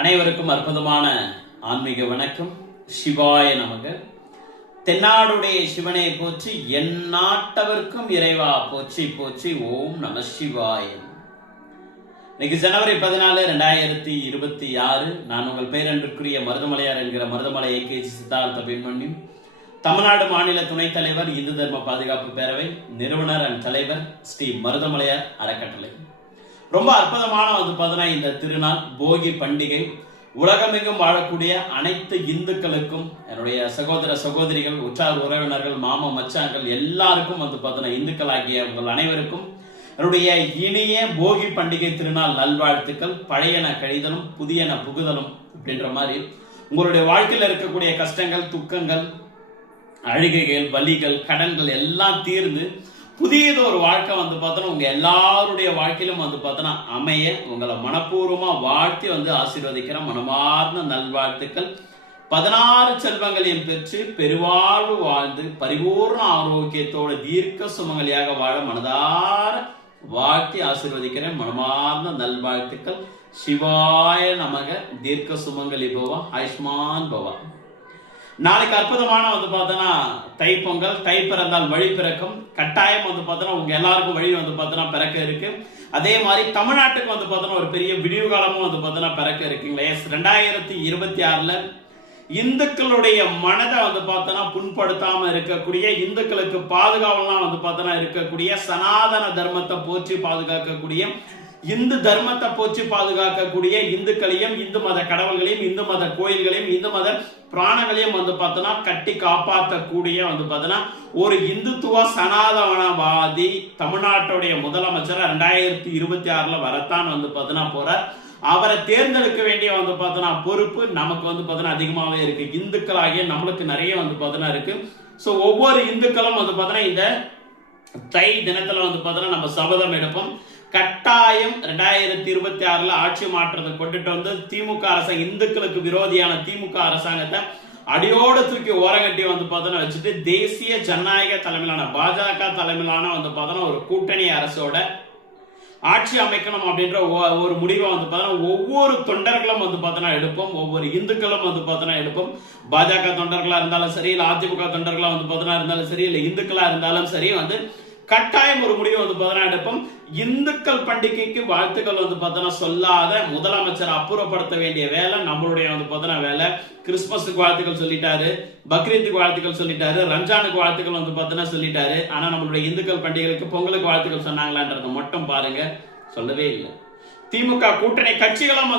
அனைவருக்கும் அற்புதமான ஆன்மீக வணக்கம். சிவாய நமக. தென்னாடுடைய சிவனை போற்றி, எந்நாட்டவர்க்கும் இறைவா போற்றி போற்றி. ஓம் நம சிவாய. இன்னைக்கு ஜனவரி 14, 2026. நான் உங்கள் பேரன்பிற்குரிய மருதமலையார் என்கிற மருதமலை ஏகேஜி சித்தார்த்த பின்மணி, தமிழ்நாடு மாநில துணைத் தலைவர், இந்து தர்ம பாதுகாப்பு பேரவை நிறுவனர் அண்ட் தலைவர், ஸ்ரீ மருதமலையார் அறக்கட்டளை. ரொம்ப அற்புதமான இந்த திருநாள் போகி பண்டிகை. உலகமெங்கும் வாழக்கூடிய அனைத்து இந்துக்களுக்கும், என்னுடைய சகோதர சகோதரிகள், உற்றார் உறவினர்கள், மாமா மச்சாங்கள் எல்லாருக்கும் இந்துக்கள் ஆகிய உங்கள் அனைவருக்கும் என்னுடைய இனிய போகி பண்டிகை திருநாள் நல்வாழ்த்துக்கள். பழையன கழிதலும் புதியன புகுதலும் அப்படின்ற மாதிரி உங்களுடைய வாழ்க்கையில் இருக்கக்கூடிய கஷ்டங்கள், துக்கங்கள், அழுகைகள், வலிகள், கடன்கள் எல்லாம் தீர்ந்து புதியது ஒரு வாழ்க்கை உங்க எல்லாருடைய வாழ்க்கையிலும் அமைய உங்களை மனப்பூர்வமா வாழ்த்தி ஆசீர்வதிக்கிற மனமார்ந்த நல்வாழ்த்துக்கள். 16 செல்வங்களையும் பெற்று பெருவாழ்வு வாழ்ந்து பரிபூர்ண ஆரோக்கியத்தோடு தீர்க்க சுமங்கலியாக வாழ மனதார வாழ்த்தி ஆசீர்வதிக்கிறேன். மனமார்ந்த நல்வாழ்த்துக்கள். சிவாய நமக. தீர்க்க சுமங்கலி பவா, ஆயுஷ்மான் பவா. நாளைக்கு அற்புதமான தைப்பொங்கல். தை பிறந்தால் வழி பிறக்கும். கட்டாயம் உங்க எல்லாருக்கும் வழி பிறக்க இருக்கு. அதே மாதிரி தமிழ்நாட்டுக்கு ஒரு பெரிய விடிவு காலமும் பிறக்க இருக்குங்களே. 2026 இந்துக்களுடைய மனதை புண்படுத்தாம இருக்கக்கூடிய, இந்துக்களுக்கு பாதுகாவலாம் இருக்கக்கூடிய, சனாதன தர்மத்தை போற்றி பாதுகாக்கக்கூடிய, இந்து தர்மத்தை போற்றி பாதுகாக்கக்கூடிய இந்துக்களையும், இந்து மத கடவுள்களையும், இந்து மத கோயில்களையும், இந்து மத பிராணங்களையும் கட்டி காப்பாற்றக்கூடிய ஒரு இந்துத்துவ சனாதனவாதி தமிழ்நாட்டுடைய முதலமைச்சர் 2026 வரத்தான் போறார். அவரை தேர்ந்தெடுக்க வேண்டிய பொறுப்பு நமக்கு அதிகமாவே இருக்கு. இந்துக்களாகிய நம்மளுக்கு நிறைய இருக்கு. சோ ஒவ்வொரு இந்துக்களும் இந்த தை தினத்துல நம்ம சபதம் எடுப்போம். கட்டாயம் 2026 ஆட்சி மாற்றத்தை கொண்டுட்டு திமுக அரசாங்கம், இந்துக்களுக்கு விரோதியான திமுக அரசாங்கத்தை அடியோடு தூக்கி ஓரங்கட்டி வச்சுட்டு தேசிய ஜனநாயக தலைமையிலான பாஜக தலைமையிலான ஒரு கூட்டணி அரசோட ஆட்சி அமைக்கணும் அப்படின்ற ஒரு முடிவை ஒவ்வொரு தொண்டர்களும் எடுப்போம். ஒவ்வொரு இந்துக்களும் எடுப்போம். பாஜக தொண்டர்களா இருந்தாலும் சரி, இல்ல அதிமுக தொண்டர்களா இருந்தாலும் சரி, இல்ல இந்துக்களா இருந்தாலும் சரி, கட்டாயம் ஒரு முடிவு எடுப்போம். இந்துக்கள் பண்டிகைக்கு வாழ்த்துக்கள் சொல்லாத முதலமைச்சர் அப்புறப்படுத்த வேண்டிய வேலை நம்மளுடைய வேலை. கிறிஸ்துமஸுக்கு வாழ்த்துக்கள் சொல்லிட்டாரு, பக்ரீத்துக்கு வாழ்த்துக்கள் சொல்லிட்டாரு, ரம்ஜானுக்கு வாழ்த்துக்கள் சொல்லிட்டாரு. ஆனா நம்மளுடைய இந்துக்கள் பண்டிகைக்கு, பொங்கலுக்கு வாழ்த்துக்கள் சொன்னாங்களான்றத மட்டும் பாருங்க, சொல்லவே இல்லை. திமுக கூட்டணி கட்சிகளும்